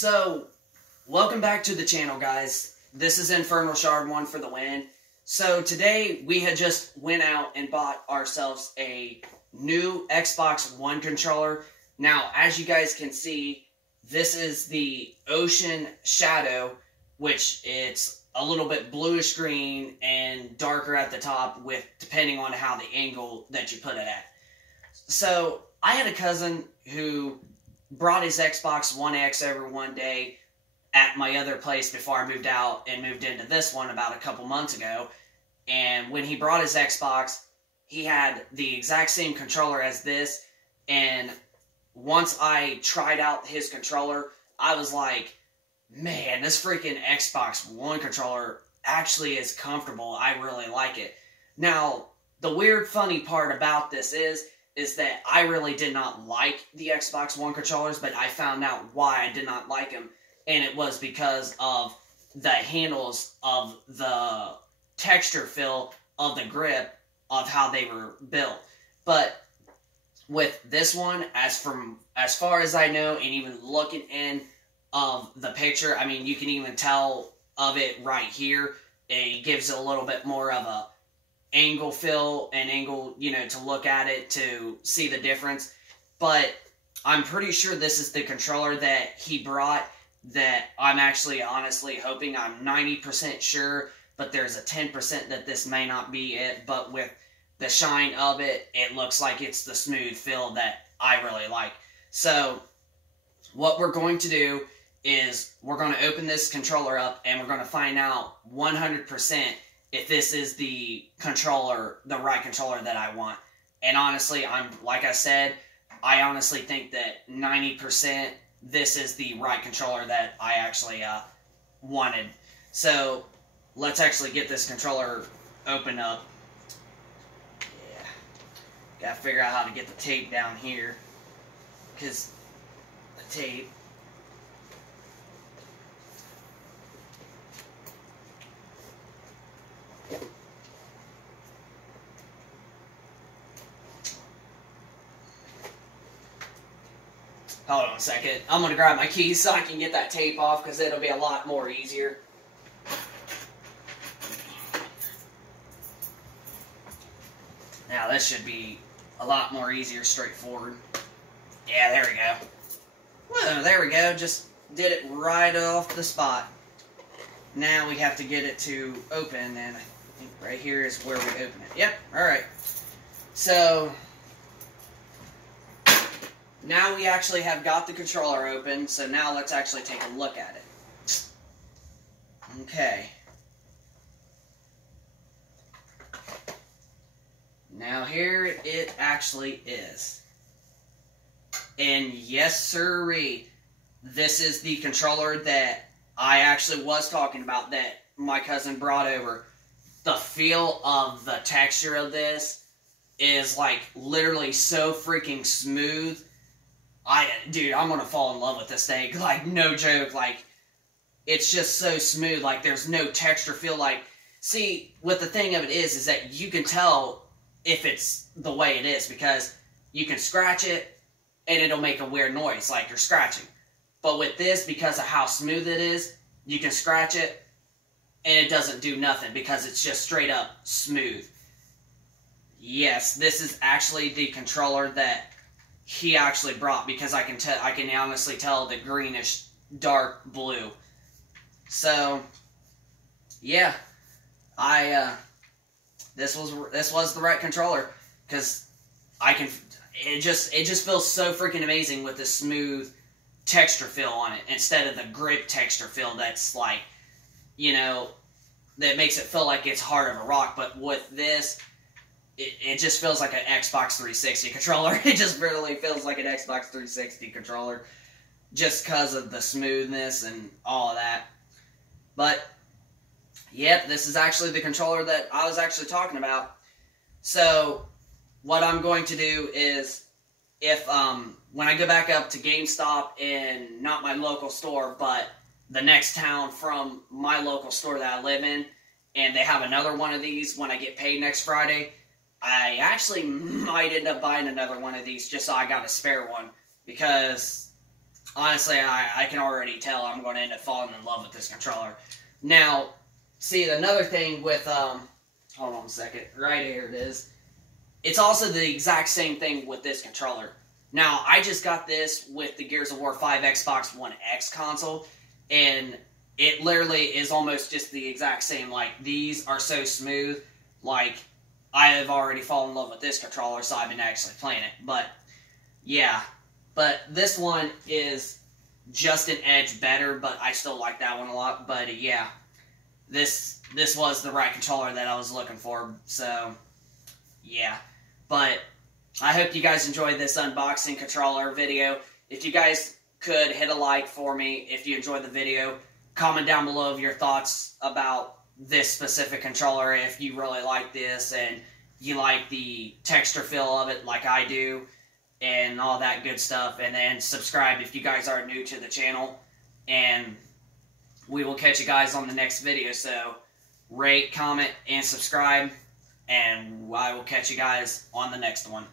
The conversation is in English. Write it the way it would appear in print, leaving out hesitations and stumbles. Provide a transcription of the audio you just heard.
So, welcome back to the channel, guys. This is Infernal Shard 1 for the win. So, today we had just went out and bought ourselves a new Xbox One controller. Now, as you guys can see, this is the Ocean Shadow, which it's a little bit bluish green and darker at the top, with depending on how the angle that you put it at. So, I had a cousin who brought his Xbox One X over one day at my other place before I moved out and moved into this one about a couple months ago. And when he brought his Xbox, he had the exact same controller as this. And once I tried out his controller, I was like, man, this freaking Xbox One controller actually is comfortable. I really like it. Now, the weird, funny part about this is that I really did not like the Xbox One controllers, but I found out why I did not like them, and it was because of the handles of the texture feel of the grip of how they were built. But with this one, as far as I know, and even looking in of the picture, I mean, you can even tell of it right here. It gives it a little bit more of a angle feel and angle, to look at it to see the difference. But I'm pretty sure this is the controller that he brought, that I'm actually honestly hoping. I'm 90% sure, but there's a 10% that this may not be it. But with the shine of it, it looks like it's the smooth feel that I really like. So what we're going to do is we're going to open this controller up and we're going to find out 100% if this is the right controller that I want. And honestly, like I said, I honestly think that 90% this is the right controller that I actually wanted. So let's actually get this controller opened up. Yeah, gotta figure out how to get the tape down here, because the tape. Hold on a second. I'm going to grab my keys so I can get that tape off, because it'll be a lot more easier. Now this should be a lot more easier, straightforward. Yeah, there we go. Well, there we go. Just did it right off the spot. Now we have to get it to open, and I think right here is where we open it. Yep, alright. So now we actually have got the controller open, so now let's actually take a look at it. Okay. Now here it actually is. And yes sirree, this is the controller that I actually was talking about, that my cousin brought over. The feel of the texture of this is like literally so freaking smooth. Dude, I'm gonna fall in love with this thing. Like, no joke. Like, it's just so smooth. Like, there's no texture feel. Like, see, what the thing of it is that you can tell if it's the way it is, because you can scratch it and it'll make a weird noise like you're scratching. But with this, because of how smooth it is, you can scratch it and it doesn't do nothing, because it's just straight up smooth. Yes, this is actually the controller that he actually brought, because I can honestly tell the greenish dark blue. So yeah, this was the right controller, because it just feels so freaking amazing with the smooth texture feel on it, instead of the grip texture feel that's like, that makes it feel like it's hard of a rock. But with this, it just feels like an Xbox 360 controller. It just really feels like an Xbox 360 controller, just because of the smoothness and all of that. But yep, this is actually the controller that I was actually talking about. So what I'm going to do is, if when I go back up to GameStop in not my local store, but the next town from my local store that I live in, and they have another one of these when I get paid next Friday, I actually might end up buying another one of these just so I got a spare one, because honestly, I can already tell I'm going to end up falling in love with this controller. Now, see, another thing with, hold on a second, right here it is. It's also the exact same thing with this controller. Now, I just got this with the Gears of War 5 Xbox One X console, and it literally is almost just the exact same. Like, these are so smooth. Like, I have already fallen in love with this controller, so I've been actually playing it. But, yeah. But this one is just an edge better, but I still like that one a lot. But, yeah. This was the right controller that I was looking for, so, yeah. But I hope you guys enjoyed this unboxing controller video. If you guys could hit a like for me if you enjoyed the video. Comment down below your thoughts about this specific controller, if you really like this and you like the texture feel of it like I do and all that good stuff. And then subscribe if you guys are new to the channel. And we will catch you guys on the next video. So rate, comment, and subscribe. And I will catch you guys on the next one.